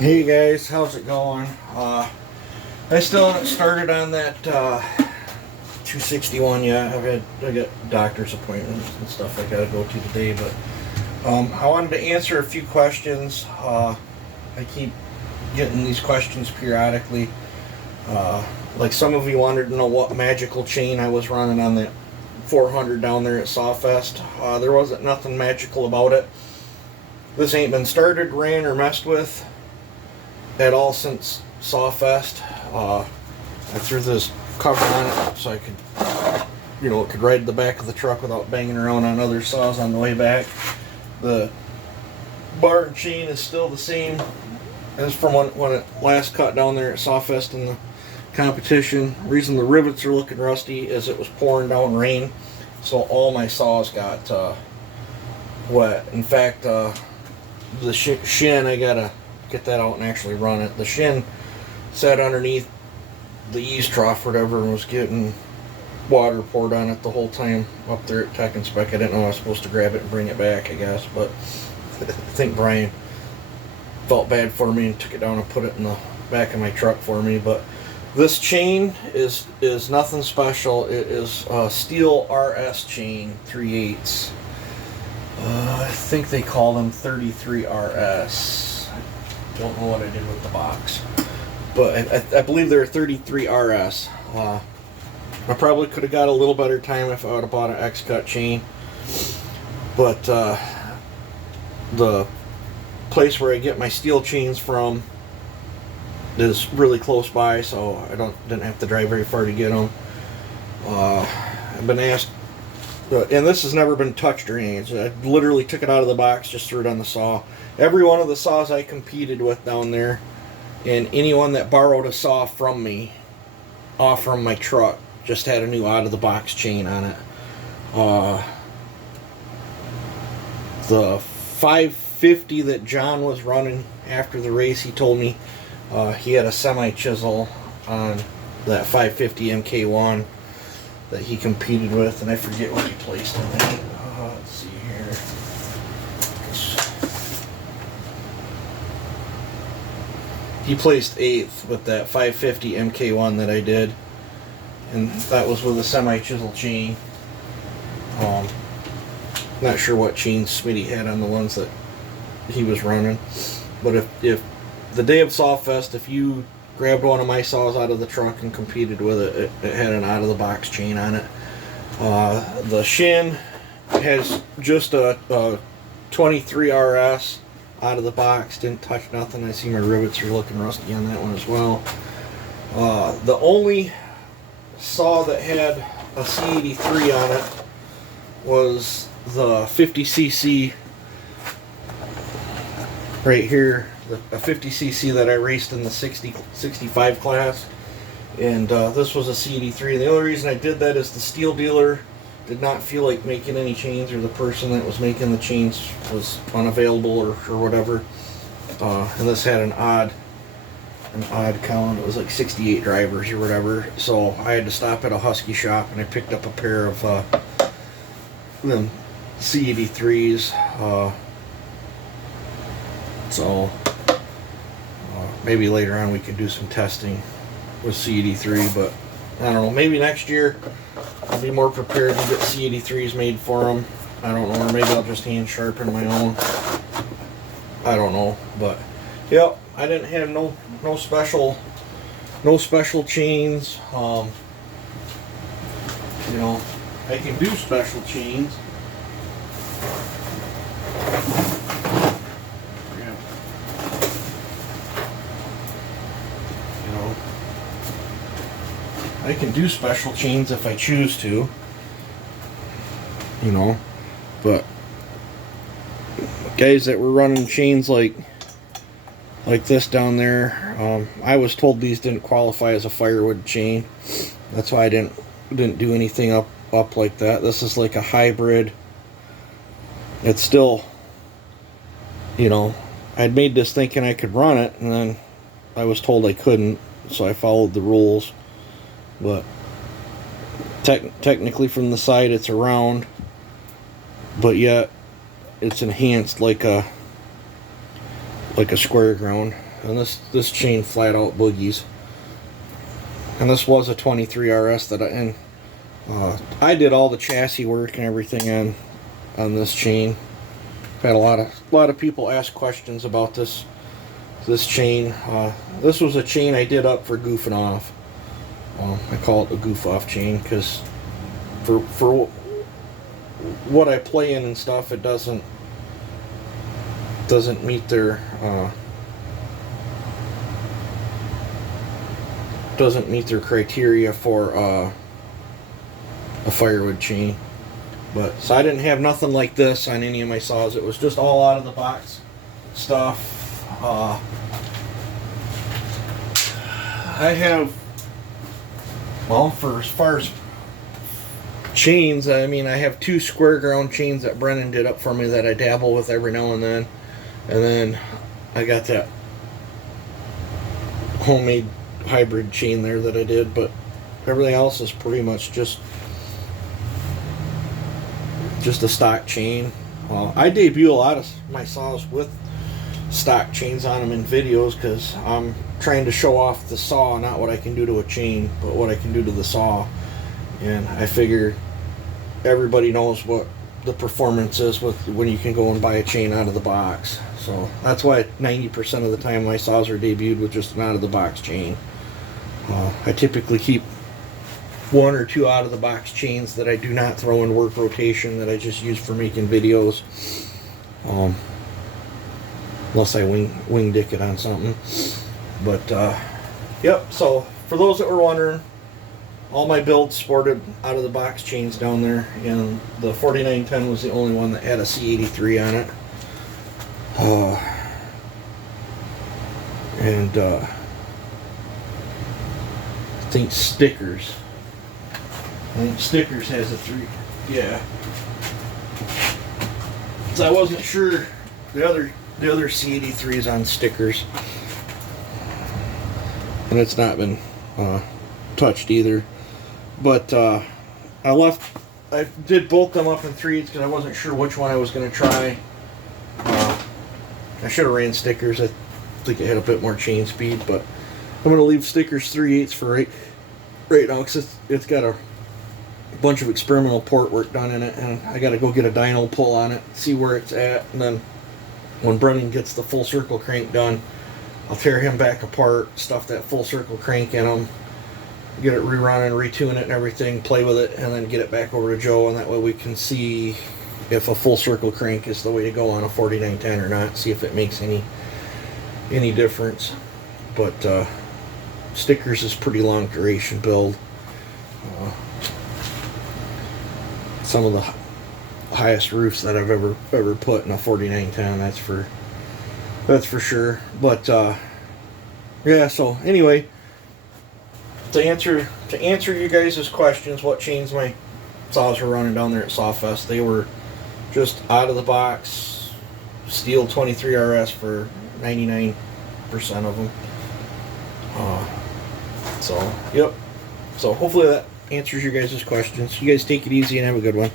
Hey guys, how's it going? I still haven't started on that 261 yet. I got doctor's appointments and stuff I gotta go to today, but I wanted to answer a few questions. I keep getting these questions periodically. Like some of you wanted to know what magical chain I was running on that 400 down there at Sawfest. There wasn't nothing magical about it. This ain't been started, ran, or messed with at all since Sawfest. I threw this cover on it so I could, it could ride the back of the truck without banging around on other saws on the way back. The bar and chain is still the same as from when it last cut down there at Sawfest in the competition. The reason the rivets are looking rusty is it was pouring down rain, so all my saws got wet. In fact, the shin, I gotta get that out and actually run it. The shin sat underneath the ease trough or whatever and was getting water poured on it the whole time up there at Tech and Spec. I didn't know I was supposed to grab it and bring it back, I guess, but I think Brian felt bad for me and took it down and put it in the back of my truck for me. But this chain is nothing special. It is a steel RS chain, 3/8. I think they call them 33 RS. Don't know what I did with the box, but I believe they're 33 RS. I probably could have got a little better time if I would have bought an X-Cut chain, but the place where I get my steel chains from is really close by, so I didn't have to drive very far to get them. I've been asked, and this has never been touched or anything. I literally took it out of the box, just threw it on the saw. Every one of the saws I competed with down there, and anyone that borrowed a saw from me off from my truck, just had a new out of the box chain on it. The 550 that John was running after the race, he told me he had a semi chisel on that 550 MK1 that he competed with, and I forget what he placed in it. Let's see here. He placed 8th with that 550 MK1 that I did, and that was with a semi-chisel chain. Not sure what chain Smitty had on the ones that he was running, but if the day of Sawfest, if you grabbed one of my saws out of the truck and competed with it, it had an out-of-the-box chain on it. The shin has just a 23 RS out of the box, didn't touch nothing. I see my rivets are looking rusty on that one as well. The only saw that had a C83 on it was the 50cc right here, a 50cc that I raced in the 65 class, and this was a C83. The only reason I did that is the steel dealer did not feel like making any chains, or the person that was making the chains was unavailable or whatever. And this had an odd count. It was like 68 drivers or whatever. So I had to stop at a Husky shop, and I picked up a pair of them C83s. So maybe later on we can do some testing with C83, but I don't know, maybe next year I'll be more prepared to get C83s made for them. I don't know, or maybe I'll just hand sharpen my own. I don't know, but yep, I didn't have no special chains. I can do special chains. I can do special chains if I choose to, but guys that were running chains like this down there, I was told these didn't qualify as a firewood chain. That's why I didn't do anything up like that. This is like a hybrid. It's still, I'd made this thinking I could run it, and then I was told I couldn't, so I followed the rules. But technically from the side it's a round, but yet it's enhanced like a square ground. and this chain flat out boogies. And this was a 23 RS that I did all the chassis work and everything on this chain. Had a lot of people ask questions about this chain. This was a chain I did up for goofing off. I call it a goof off chain because for what I play in and stuff, it doesn't meet their criteria for a firewood chain. But so I didn't have nothing like this on any of my saws. It was just all out of the box stuff. I have, well, for as far as chains, I mean, I have 2 square ground chains that Brennan did up for me that I dabble with every now and then. And then I got that homemade hybrid chain there that I did, but everything else is pretty much just a stock chain. I debut a lot of my saws with stock chains on them in videos because I'm trying to show off the saw, not what I can do to a chain, but what I can do to the saw. And I figure everybody knows what the performance is with when you can go and buy a chain out of the box. So that's why 90% of the time my saws are debuted with just an out of the box chain. I typically keep 1 or 2 out of the box chains that I do not throw in work rotation, that I just use for making videos. Unless I wing dick it on something. But yep, so for those that were wondering, all my builds sported out of the box chains down there, and the 4910 was the only one that had a C83 on it. I think Stickers has a 3. Yeah. So I wasn't sure. The other C83 is on Stickers, and it's not been touched either. But I did both them up in 3s because I wasn't sure which one I was going to try. I should have ran Stickers. I think it had a bit more chain speed, but I'm going to leave Stickers 3/8 for right now because it's got a bunch of experimental port work done in it, and I got to go get a dyno pull on it, see where it's at, and then when Brennan gets the full circle crank done, I'll tear him back apart, stuff that full circle crank in him, get it rerunning, retune it and everything, play with it, and then get it back over to Joe, and that way we can see if a full circle crank is the way to go on a 4910 or not, see if it makes any difference. But Stickers is pretty long duration build. Some of the highest roofs that I've ever put in a 4910, that's for sure. But yeah, so anyway, to answer you guys' questions, what chains my saws were running down there at Sawfest, they were just out of the box steel 23 RS for 99% of them. So yep, so hopefully that answers your guys' questions. You guys take it easy and have a good one.